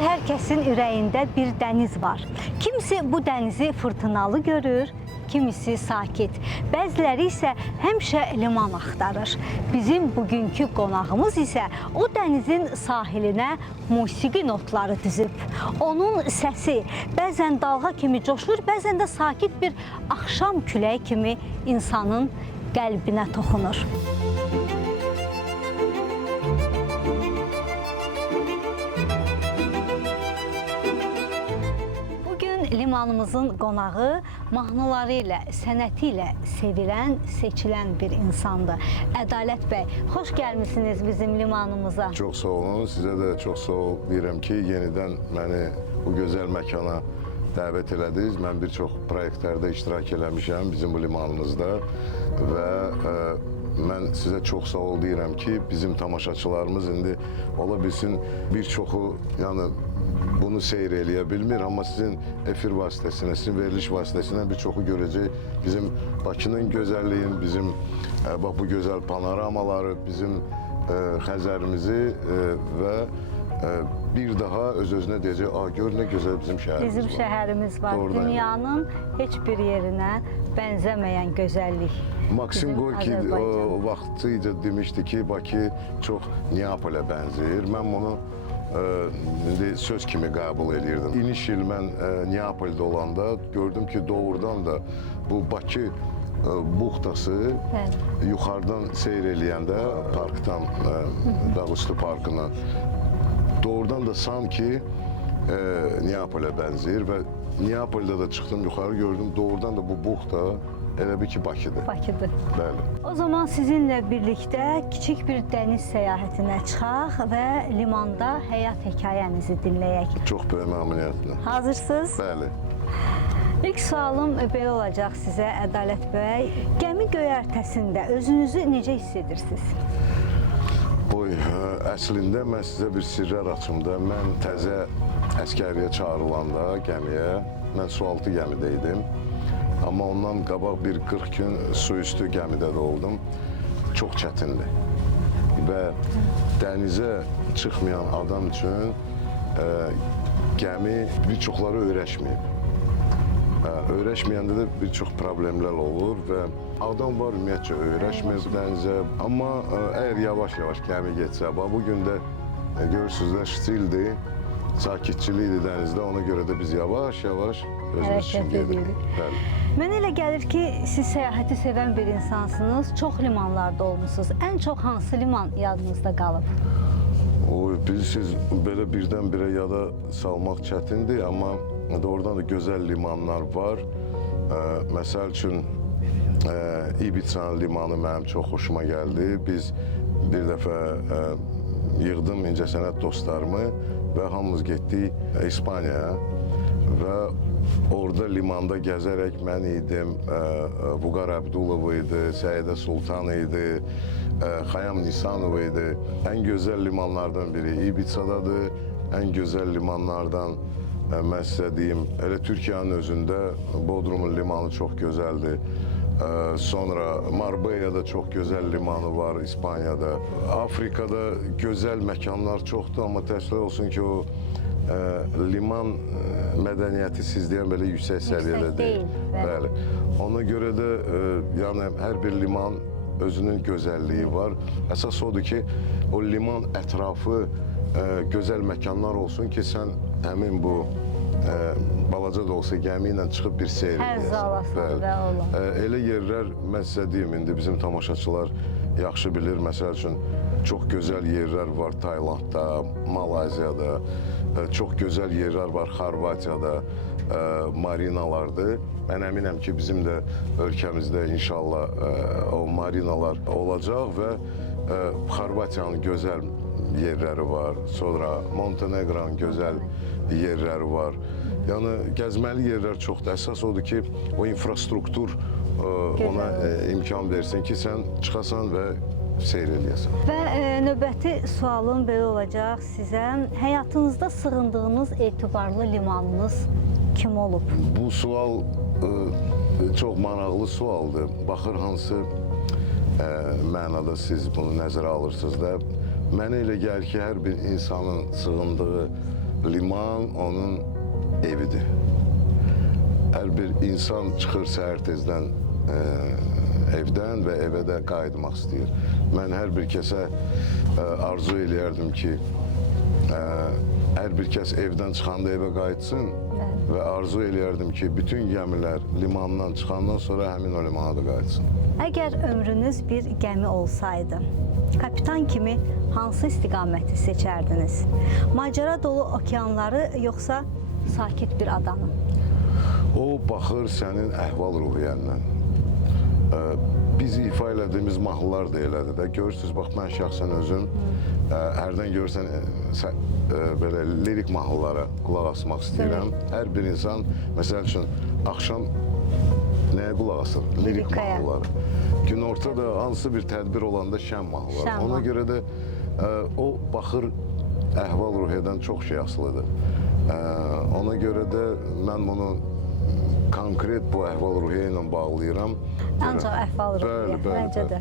Hər kəsin ürəyində bir dəniz var. Kimisi bu dənizi fırtınalı görür, kimisi sakit. Bəziləri isə həmişə liman axtarır. Bizim bugünkü qonağımız isə o dənizin sahilinə musiqi notları düzüb. Onun səsi bəzən dalğa kimi coşur, bəzən də sakit bir axşam küləyi kimi insanın qəlbinə toxunur. Limanımızın qonağı mahnıları ilə, sənəti ilə sevilən, seçilən bir insandır. Ədalət bəy, xoş gəlmişsiniz bizim limanımıza. Çox sağ olun, sizə də çox sağ ol deyirəm ki, yenidən məni bu gözəl məkana dəvət elədiniz. Mən bir çox proyektlərdə iştirak eləmişəm bizim bu limanımızda və mən sizə çox sağ ol deyirəm ki, bizim tamaşaçılarımız indi ola bilsin bir çoxu, yəni bunu seyr eləyə bilmir, amma sizin efir vasitəsilə, sizin veriliş vasitəsilə bir çoxu görəcək bizim Bakının gözəlliyini, bizim bax bu gözəl panoramaları, bizim Xəzərimizi və bir daha öz-özünə deyəcək, gör nə gözəl bizim şəhərimiz var. Bizim şəhərimiz var. Doğrudan. Dünyanın heç bir yerinə bənzəməyən gözəllik. Maksim Gorki o vaxtı demişdi ki, Bakı çox Neapolə bənzəyir. Mən bunu indi söz kimi qəbul edirdim. İniş il mən Neapolda olanda gördüm ki, doğrudan da bu Bakı buxtası yuxarıdan seyr eləyəndə parkdan, Dağüstü parkına doğrudan da sanki Neapolə bənzəyir və Neapolda da çıxdım yuxarı gördüm, doğrudan da bu buxta elə bir ki, Bakıdır. Bakıdır. Bəli. O zaman sizinlə birlikdə kiçik bir dəniz səyahətinə çıxaq və limanda həyat hekayənizi dinləyək. Çox böyük məmnuniyyətlə. Hazırsınız? Bəli. İlk sualım belə olacaq sizə, Ədalət bəy. Gəmi göyərtəsində özünüzü necə hiss edirsiniz? Əslində mən sizə bir sirrər açım da. Mən təzə əskəriyə çağırılanda gəmiyə, mən sualtı gəmidə idim. Amma ondan qabaq bir 40 gün su üstü gəmidə də oldum. Çox çətindir. Və dənizə çıxmayan adam üçün gəmi bir çoxları öyrəşməyib. Öyrəşməyəndə də bir çox problemlər olur və adam var ümumiyyətcə öyrəşmir dənizə. Amma əgər yavaş-yavaş gəmi getsə, bugün də görürsünüz də stildir, sakitçilikdir dənizdə, ona görə də biz yavaş-yavaş özümüz üçün gedirik. Mənə elə gəlir ki, siz səyahəti sevən bir insansınız, çox limanlarda olmuşsunuz. Ən çox hansı liman yadınızda qalıb? Bilirsiniz, belə birdən-birə yada salmaq çətindir, amma doğrudan da gözəl limanlar var. Məsəl üçün, İbiza limanı mənim çox xoşuma gəldi. Biz bir dəfə yığdım incəsənət dostlarımı və hamımız getdik İspaniyaya və orada limanda gəzərək mən idim, Vüqar Əbdulov idi, Səidə Sultan idi, Xayam Nisanov idi. Ən gözəl limanlardan biri İbizadadır, ən gözəl limanlardan mən sizə deyim, elə Türkiyənin özündə Bodrumun limanı çox gözəldir. Sonra Marbella'da çox gözəl limanı var İspaniyada. Afrikada gözəl məkanlar çoxdur, amma təəssüf olsun ki, o liman mədəniyyəti siz deyən belə yüksək səviyyədə deyil. Bəli. Ona görə də yəni hər bir liman özünün gözəlliyi var. Əsas odur ki, o liman ətrafı gözəl məkanlar olsun ki, sən həmin bu balaca da olsa gəmi ilə çıxıb bir seyr edəsən. Həzz alasan və ola. Elə yerlər, mən sizə deyim, indi bizim tamaşaçılar yaxşı bilir. Məsəl üçün, çox gözəl yerlər var Taylandda, Malayziyada, çox gözəl yerlər var Xorvatiyada, marinalardır. Mən əminəm ki, bizim də ölkəmizdə inşallah o marinalar olacaq və Xorvatiyanın gözəl yerləri var, sonra Montenegranın gözəl yerləri var. Yəni, gəzməli yerlər çoxdur. Əsas odur ki, o infrastruktur ona imkan versin ki, sən çıxasan və seyr eləyəsən. Və növbəti sualım belə olacaq sizə. Həyatınızda sığındığınız etibarlı limanınız kim olub? Bu sual çox maraqlı sualdır. Baxır hansı mənada siz bunu nəzərə alırsınız da. Mənə elə gəlir ki, hər bir insanın sığındığı liman onun evidir. Hər bir insan çıxır səhər tezdən evdən və evə də qayıtmaq istəyir. Mən hər bir kəsə arzu eləyərdim ki, hər bir kəs evdən çıxanda evə qayıtsın və arzu eləyərdim ki, bütün gəmilər limandan çıxandan sonra həmin o limana da qayıtsın. Əgər ömrünüz bir gəmi olsaydı, kapitan kimi hansı istiqaməti seçərdiniz? Macəra dolu okeanları yoxsa sakit bir adanı? O baxır sənin əhval-ruhiyyəndən. Biz ifa elədiyimiz mahnılar da elədir də. Görürsünüz, bax mən şəxsən özüm hərdən görsən belə lirik mahnılara qulaq asmaq istəyirəm. Hər bir insan, məsəl üçün, axşam nəyə qulaq asır? Lirik mahnıları. Günorta da hansı bir tədbir olanda şən mahnıları. Ona görə də o baxır əhval-ruhiyyədən çox şey asılıdır. Ona görə də mən bunu konkret bu əhval-ruhiyyə ilə bağlayıram. Ancaq əhval-ruhiyyə, məncə də.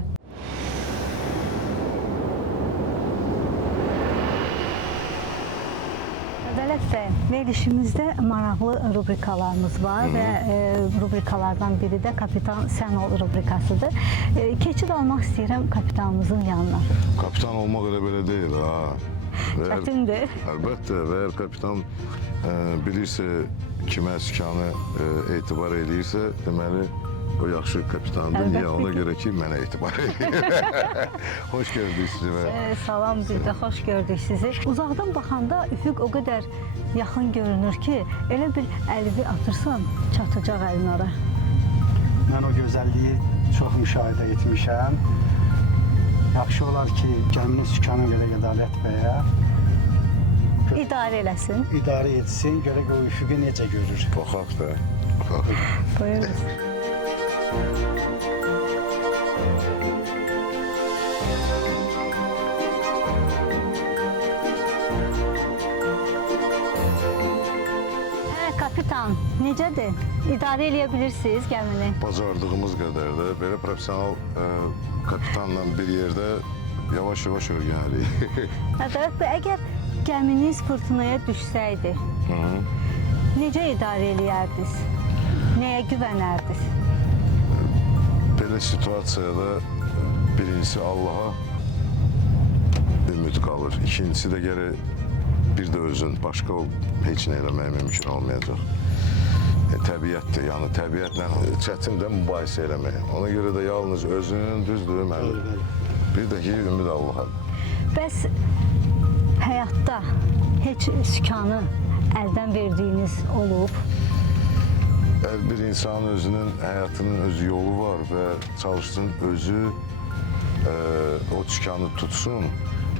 Ədalət bəy, verilişimizdə maraqlı rubrikalarımız var və rubrikalardan biri də Kapitan Sən ol rubrikasıdır. Keçid almaq istəyirəm kapitanımızın yanına. Kapitan olmaq elə belə deyil, ha. Çətindir. Əlbəttə, və əgər kapitan bilirsə, kimə sükanı etibar eləyirsə, deməli, o yaxşı kapitandır. Niyə? Ona görə ki, mənə etibar edir. Xoş gördük sizi. Salam, biz də xoş gördük sizi. Uzaqdan baxanda üfüq o qədər yaxın görünür ki, elə bir əlvi atırsan, çatacaq əlin ora. Mən o gözəlliyi çox müşahidə etmişəm. Yaxşı olar ki, gəminin sükanı verək Ədalət bəyə. İdarə eləsin. İdarə etsin, görək o üfüqü necə görür. Baxaq da. Baxaq. Buyurunuz. Kapitan, necədir? İdarə eləyə bilirsiniz gəmini? Bacardığımız qədər də belə profesional kapitanla bir yerdə yavaş-yavaş öyrənərik. Ədalət bəy, əgər gəminiz fırtınaya düşsəydi, necə idarə eləyərdiniz? Nəyə güvənərdiniz? Belə situasiyada birincisi Allaha ümid qalır. İkincisi də gərək bir də özün, başqa heç nə eləmək mümkün olmayacaq. Təbiətdir, yəni təbiətlə çətin də mübahisə eləmək. Ona görə də yalnız özünün düzdür, bir də ki, ümid Allaha. Bəs həyatda heç sükanı əldən verdiyiniz olub? Bir insanın özünün həyatının öz yolu var və çalışsın özü o sükanı tutsun.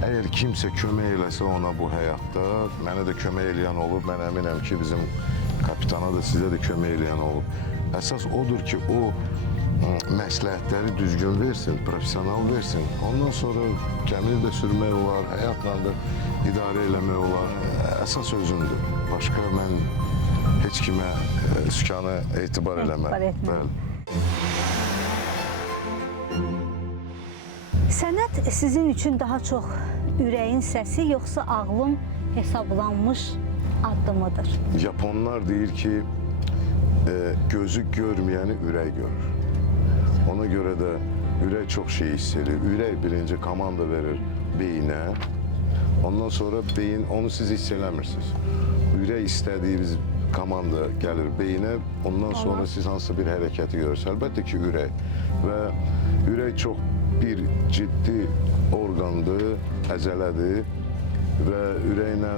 Əgər kimsə kömək eləsə ona bu həyatda, mənə də kömək eləyən olub, mən əminəm ki, bizim kapitana da sizə də kömək eləyən olub. Əsas odur ki, o məsləhətləri düzgün versin, profesional versin. Ondan sonra gəmini də sürmək olar, həyatla da idarə eləmək olar. Əsas özündür. Başqa mən heç kimə sükanı etibar eləməm. Sənət sizin üçün daha çox ürəyin səsi, yoxsa ağlın hesablanmış addımıdır? Japonlar deyir ki, gözü görməyəni ürək görür. Ona görə də ürək çox şey hiss edir. Ürək birinci komanda verir beyinə, ondan sonra beyin onu siz hiss eləmirsiniz. Ürək istədiyiniz komanda gəlir beyinə, ondan sonra siz hansı bir hərəkəti görürsünüz. Əlbəttə ki, ürək və ürək çox bir ciddi orqandır, əzələdir və ürəklə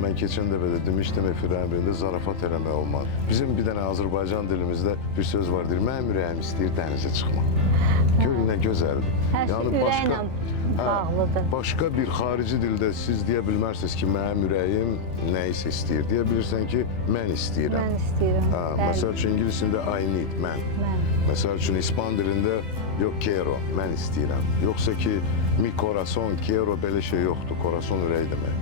mən keçən dəfə də demişdim efirlərin birində zarafat eləmək olmaz. Bizim bir dənə Azərbaycan dilimizdə bir söz var, deyir, mənim ürəyim istəyir dənizə çıxmaq. Gör nə gözəldir. Hər şey ürəklə bağlıdır. Başqa bir xarici dildə siz deyə bilmərsiniz ki, mənim ürəyim nə isə istəyir. Deyə bilirsən ki, mən istəyirəm. Mən istəyirəm. Məsəl üçün ingiliscində I need, mən. Məsəl üçün ispan dilində yox, quiero, mən istəyirəm. Yoxsa ki, mi corazon, quiero belə şey yoxdur. Corazon ürək demək.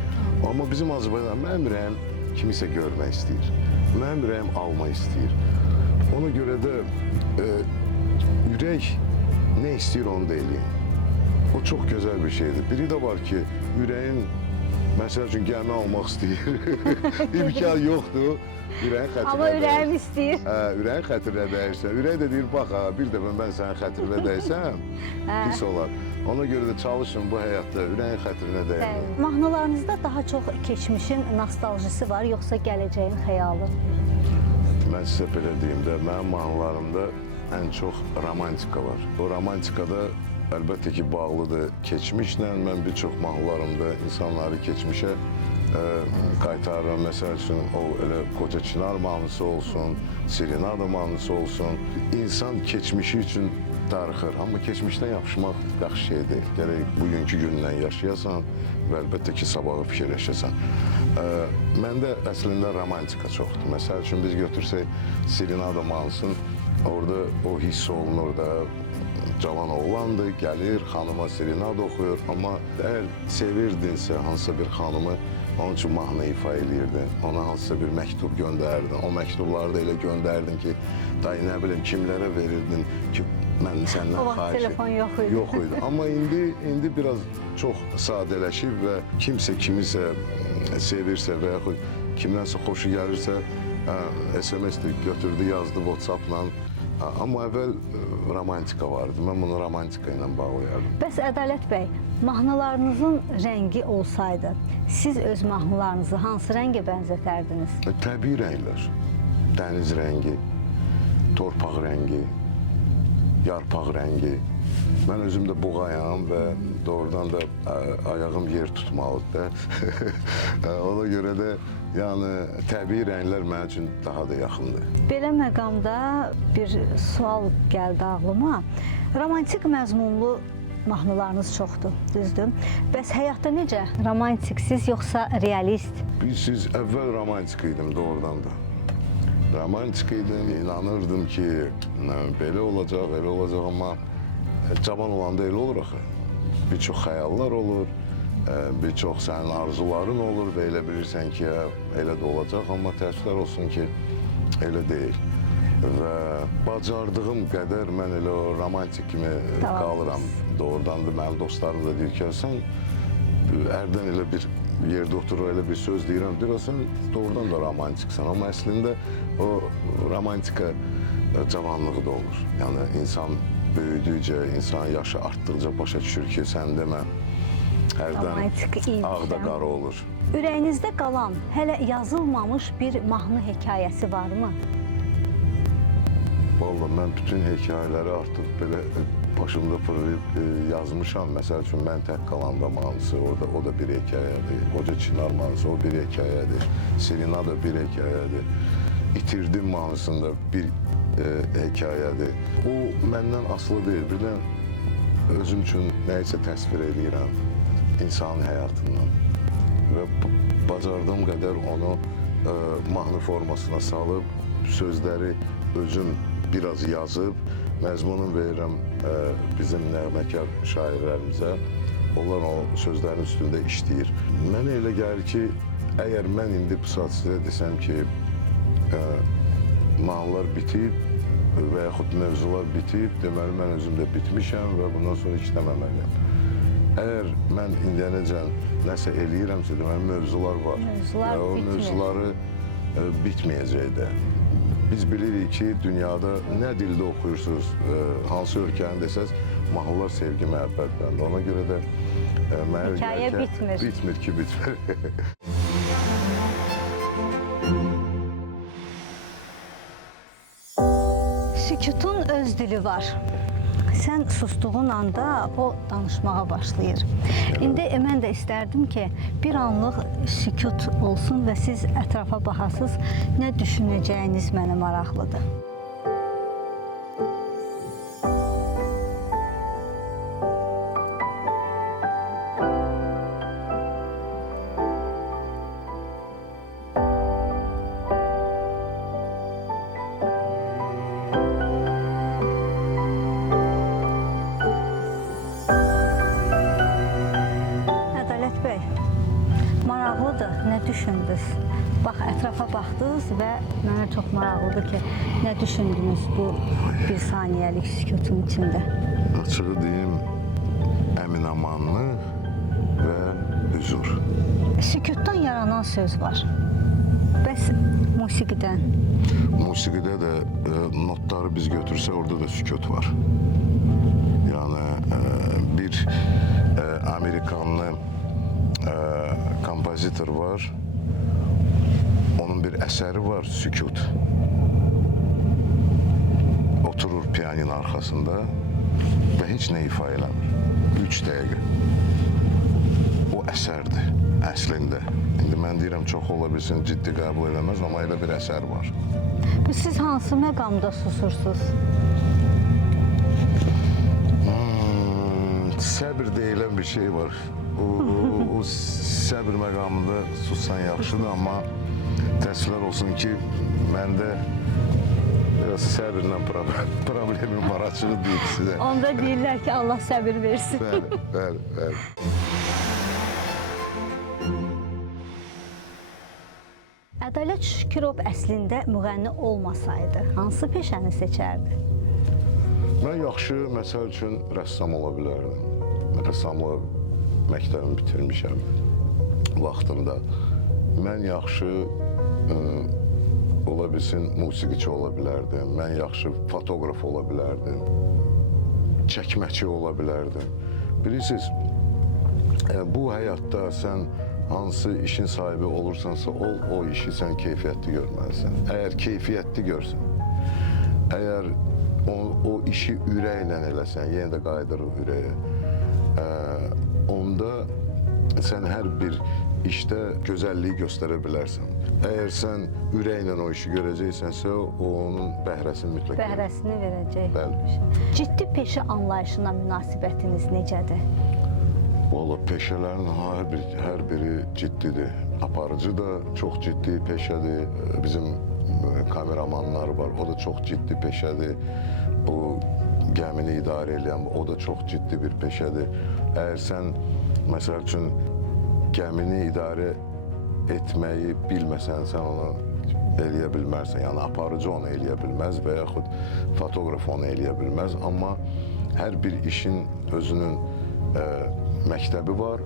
Amma bizim Azərbaycan, mənim ürəyim kimisə görmək istəyir. Mənim ürəyim almaq istəyir. Ona görə də ürək nə istəyir onu da eləyin. O çox gözəl bir şeydir. Biri də var ki, ürəyin Məsəl üçün gəmi almaq istəyir. İmkan yoxdur. Ürəyin xətrinə Amma ürəyim dəyir. istəyir. Ürəyin xətrinə dəyirsə, ürək də deyir, bax, bir dəfə mən sənin xətrinə dəysəm, pis olar. Ona görə də çalışın bu həyatda ürəyin xətrinə dəyir. Mahnılarınızda daha çox keçmişin nostaljisi var, yoxsa gələcəyin xəyalı? Mən sizə belə deyim də, mənim mahnılarımda ən çox romantika var. O romantikada əlbəttə ki, bağlıdır keçmişlə. Mən bir çox mahnılarımda insanları keçmişə qaytarıram. Məsəl üçün, o elə Qoca Çınar mahnısı olsun, Serenada mahnısı olsun. İnsan keçmişi üçün darıxır, amma keçmişdən yapışmaq yaxşı şey deyil. Gərək bugünkü gündən yaşayasan və əlbəttə ki, sabahı fikirləşəsən. Məndə əslində romantika çoxdur. Məsəl üçün, biz götürsək Serenada mahnısını, orada o hiss olunur da, cavan oğlandır, gəlir, xanıma serenad oxuyur. Amma əgər sevirdinsə hansısa bir xanımı, onun üçün mahnı ifa edirdin, ona hansısa bir məktub göndərdin. O məktubları da elə göndərdin ki, dayı nə bilim kimlərə verirdin ki, mən səndən O vaxt xahiş telefon yox idi. Yox idi. Amma indi biraz çox sadələşib və kimsə kimisə sevirsə və yaxud kimdənsə xoşu gəlirsə, SMS-də götürdü, yazdı WhatsApp-la. Amma əvvəl romantika vardı. Mən bunu romantika ilə bağlayardım. Bəs Ədalət bəy, mahnılarınızın rəngi olsaydı, siz öz mahnılarınızı hansı rəngə bənzətərdiniz? Təbii rənglər. Dəniz rəngi, torpaq rəngi, yarpaq rəngi. Mən özüm də buğayam və doğrudan da ayağım yer tutmalıdır da. Ona görə də yəni təbii rənglər mənim üçün daha da yaxındır. Belə məqamda bir sual gəldi ağlıma. Romantik məzmunlu mahnılarınız çoxdur, düzdür? Bəs həyatda necə? Romantiksiz yoxsa realist? Siz əvvəl romantik idim doğrudan da. Romantik idim, inanırdım ki, belə olacaq, elə olacaq, amma cavan olanda elə olur axı. Bir çox xəyallar olur, bir çox sənin arzuların olur və elə bilirsən ki, elə də olacaq, amma təəssüflər olsun ki, elə deyil. Və bacardığım qədər mən elə o romantik kimi qalıram. Doğrudan da mənim dostlarım da deyir ki, sən hərdən elə bir yerdə oturur, elə bir söz deyirəm, deyir, sən doğrudan da romantiksən. Amma əslində o romantika cavanlığı da olur. Yəni insan böyüdükcə, insan yaşı artdıqca başa düşür ki, sən demə, hərdən ağda qara olur. Ürəyinizdə qalan, hələ yazılmamış bir mahnı hekayəsi varmı? Vallahi mən bütün hekayələri artıq belə başımda fırlayıb yazmışam. Məsəl üçün, Mən tək qalanda mahnısı, o da bir hekayədir. Qoca Çınar mahnısı, o bir hekayədir. Serenada bir hekayədir. İtirdim mahnısında bir hekayədir. O məndən asılı deyil. Bir də özüm üçün nəyisə təsvir edirəm insanın həyatından. Və bacardığım qədər onu mahnı formasına salıb, sözləri özüm biraz yazıb, məzmununu verirəm bizim nəğməkar şairlərimizə. Onlar o sözlərin üstündə işləyir. Mənə elə gəlir ki, əgər mən indi bu saat sizə desəm ki, mahnılar bitib və yaxud mövzular bitib, deməli mən özüm də bitmişəm və bundan sonra işləməməliyəm. Əgər mən indiyənəcən nəsə eləyirəmsə, deməli mövzular var. Mövzular və o bitmir. mövzuları bitməyəcək də. Biz bilirik ki, dünyada nə dildə oxuyursunuz, hansı ölkəni desəz, mahnılar sevgi, məhəbbətlərdir. Ona görə də mənə Hekayə gəlir ki, bitmir. Bitmir ki, bitmir. Sükutun öz dili var. Sən sustuğun anda o danışmağa başlayır. İndi mən də istərdim ki, bir anlıq sükut olsun və siz ətrafa baxasınız, nə düşünəcəyiniz mənə maraqlıdır. Nə düşündünüz? Bax, ətrafa baxdınız və mənə çox maraqlıdır ki, nə düşündünüz bu bir saniyəlik sükutun içində? Açığı deyim, əminamanlıq və hüzur. Sükutdan yaranan söz var. Bəs musiqidən? Musiqide de notları biz götürse orada da sükut var. Yani bir Amerikanlı kompozitör var. Onun bir eseri var, sükut. Oturur piyanonun arkasında ve hiç ne ifa eləmir. 3 dəqiqə. O əsərdir əslində. İndi mən deyirəm çox ola bilsin, ciddi qəbul eləməz, amma elə bir əsər var. Siz hansı məqamda susursunuz? Səbir deyilən bir şey var. O səbir məqamında sussan yaxşıdır, amma təəssüflər olsun ki, məndə biraz səbirlə problemim var, açığı deyil sizə. Onda deyirlər ki, Allah səbir versin. Bəli. Ədalət Şükürov əslində müğənni olmasaydı, hansı peşəni seçərdi? Mən yaxşı, məsəl üçün, rəssam ola bilərdim. Rəssamlıq məktəbini bitirmişəm vaxtında. Mən yaxşı ola bilsin, musiqiçi ola bilərdim. Mən yaxşı fotoqraf ola bilərdim. Çəkməçi ola bilərdim. Bilirsiniz, bu həyatda sən hansı işin sahibi olursansa ol, o işi sən keyfiyyətli görməlisən. Əgər keyfiyyətli görsün, əgər o işi ürəklə eləsən, yenə də qayıdırıq ürəyə, onda sən hər bir işdə gözəlliyi göstərə bilərsən. Əgər sən ürəklə o işi görəcəksənsə, o onun bəhrəsini mütləq Bəhrəsini verəcək. Bəli. Ciddi peşə anlayışına münasibətiniz necədir? Valla peşələrin hər biri ciddidir. Aparıcı da çox ciddi peşədir. Bizim kameramanlar var, o da çox ciddi peşədir. Bu gəmini idarə edən, o da çox ciddi bir peşədir. Əgər sən, məsəl üçün, gəmini idarə etməyi bilməsən, sən onu eləyə bilmərsən. Yəni, aparıcı onu eləyə bilməz və yaxud fotoqraf onu eləyə bilməz. Amma hər bir işin özünün məktəbi var.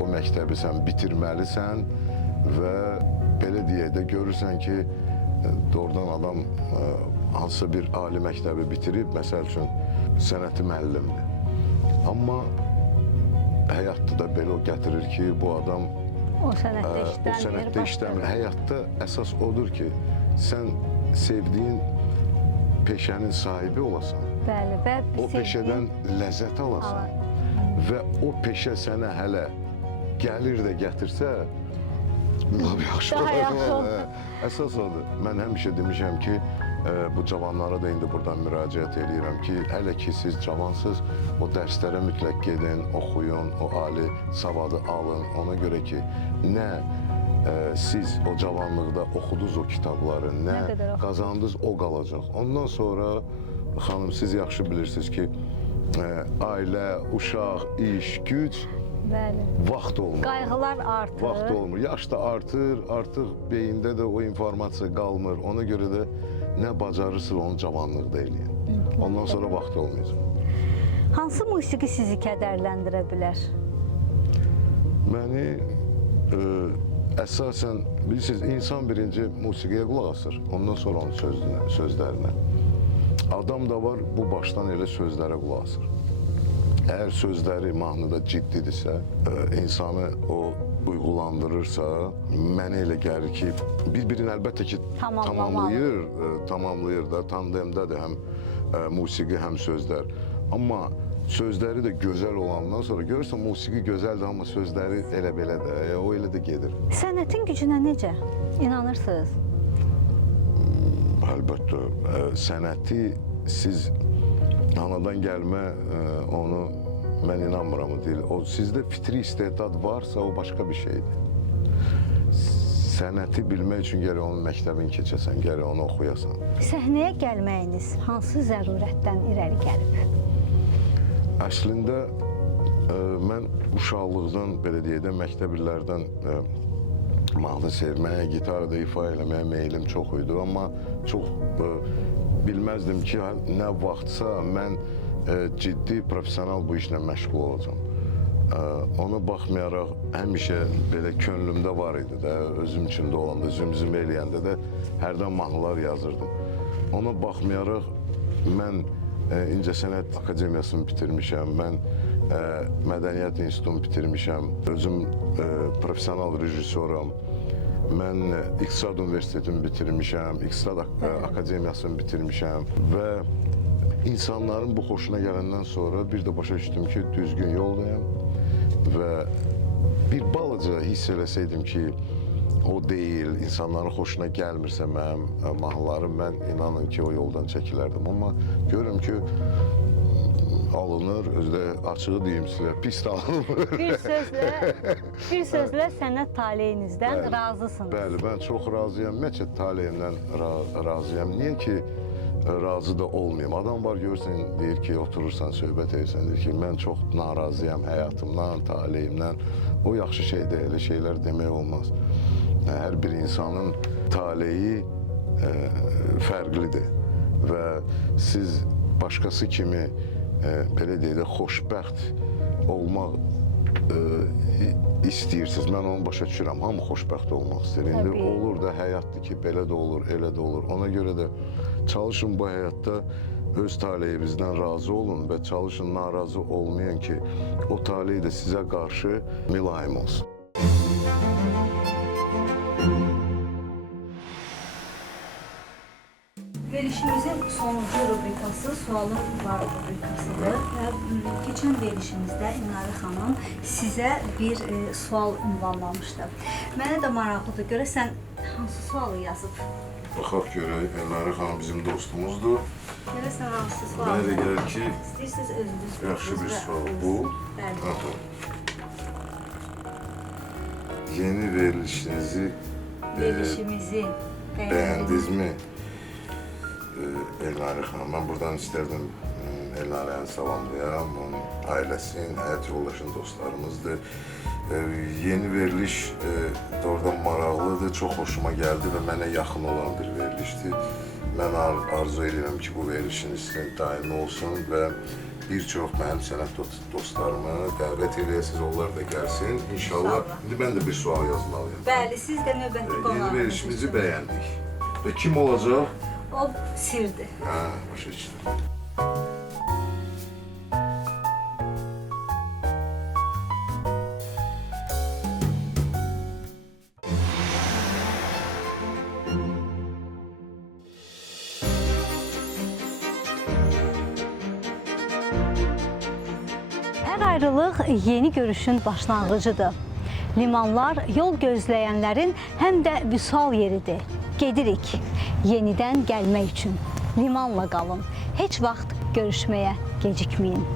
O məktəbi sən bitirməlisən və belə deyək də görürsən ki, doğrudan adam hansısa bir ali məktəbi bitirib, məsəl üçün, sənəti müəllimdir. Amma həyatda da belə o gətirir ki, bu adam O sənətdə işləmir. Həyatda əsas odur ki, sən sevdiyin peşənin sahibi olasan, Bəli, və o peşədən ləzzət alasan və o peşə sənə hələ gəlir də gətirsə, lap yaxşı Daha yaxşı olar. olur. Əsas odur. Mən həmişə demişəm ki, bu cavanlara da indi buradan müraciət edirəm ki, hələ ki siz cavansız, o dərslərə mütləq gedin, oxuyun, o ali savadı alın. Ona görə ki, nə siz o cavanlıqda oxudunuz o kitabları, nə qazandınız o qalacaq. Ondan sonra, xanım, siz yaxşı bilirsiniz ki, ailə, uşaq, iş, güc, vaxt olmur. Qayğılar artır. Vaxt olmur. Yaş da artır, artıq beyində də o informasiya qalmır. Ona görə də nə bacarırsınız onu cavanlıqda eləyin. Ondan sonra vaxt olmayacaq. Hansı musiqi sizi kədərləndirə bilər? Məni əsasən, bilirsiniz, insan birinci musiqiyə qulaq asır, ondan sonra onun sözlərinə. Adam da var, bu başdan elə sözlərə qulaq asır. Əgər sözləri mahnıda ciddidirsə, insanı o duyğulandırırsa, mənə elə gəlir ki, bir-birini əlbəttə ki, tamamlayır da, tandemdədir həm musiqi, həm sözlər. Amma sözləri də gözəl olandan sonra görürsən, musiqi gözəldir, amma sözləri elə-belə də, o elə də gedir. Sənətin gücünə necə inanırsınız? Əlbəttə, sənəti siz anadan gəlmə onu mən inanmıram deyil. O sizdə fitri istedad varsa o başqa bir şeydir. Sənəti bilmək üçün gərək onun məktəbini keçəsən, gərək onu oxuyasan. Səhnəyə gəlməyiniz hansı zərurətdən irəli gəlib? Əslində mən uşaqlıqdan, belə deyək də, məktəb illərdən mahnı sevməyə, gitarda ifa eləməyə meylim çox idi. Amma çox bilməzdim ki, nə vaxtsa mən ciddi, profesional bu işlə məşğul olacağam. Ona baxmayaraq həmişə belə könlümdə var idi də, özüm içində olanda, zümzüm eləyəndə də hərdən mahnılar yazırdım. Ona baxmayaraq mən İncəsənət Akademiyasını bitirmişəm, mən Mədəniyyət İnstitutunu bitirmişəm, özüm professional rejissoram, mən İqtisad Universitetini bitirmişəm, İqtisad Akademiyasını bitirmişəm və insanların bu xoşuna gələndən sonra bir də başa düşdüm ki, düzgün yoldayım və bir balaca hiss eləsəydim ki, o deyil, insanların xoşuna gəlmirsə mənim mahnılarım, mən inanın ki, o yoldan çəkilərdim. Amma görürüm ki, alınır, özdə açığı deyim sizə, pis də alınır. Bir sözlə sənət taleyinizdən razısınız. Bəli, mən çox razıyam, ümumiyyətlə taleyimdən razıyam. Niyə ki, razı da olmayayım. Adam var görürsən, deyir ki, oturursan, söhbət edirsən, deyir ki, mən çox narazıyam həyatımdan, taleyimdən. O yaxşı şey deyil, elə şeylər demək olmaz. Hər bir insanın taleyi fərqlidir və siz başqası kimi belə deyək də xoşbəxt olmaq istəyirsiniz. Mən onu başa düşürəm. Hamı xoşbəxt olmaq istəyir. İndi olur da həyatdır ki, belə də olur, elə də olur. Ona görə də çalışın bu həyatda öz taleyinizdən razı olun və çalışın narazı olmayın ki, o taley də sizə qarşı mülayim olsun. Verilişimizin sonuncu rubrikası Sualım Var rubrikasıdır və keçən verilişimizdə İnara xanım sizə bir sual ünvanlamışdı. Mənə də maraqlıdır, görəsən hansı sualı yazıb? Baxaq görək, İnara xanım bizim dostumuzdur. Görəsən hansı sualı? Mənə də gəlir ki, İstəyirsiniz özünüz. yaxşı bir sual bu. Yeni verilişinizi bəyəndinizmi? Elnarə xanım, mən buradan istərdim Elnarəni salamlayam, onun ailəsinin, həyat yoldaşın dostlarımızdır. Yeni veriliş doğrudan maraqlıdır, çox xoşuma gəldi və mənə yaxın olan bir verilişdir. Mən arzu edirəm ki, bu verilişiniz daimi olsun və bir çox mənim sənət dostlarımı dəvət edəsiniz, onlar da gəlsin. İnşallah, indi mən də bir sual yazmalıyım. Bəli, siz də növbəti qonağınız. Yeni verilişimizi bəyəndik və kim olacaq? O sirdir. Başa düşdüm. Hər ayrılıq yeni görüşün başlanğıcıdır. Limanlar yol gözləyənlərin həm də vüsal yeridir. Gedirik, yenidən gəlmək üçün. Limanla qalın, heç vaxt görüşməyə gecikməyin.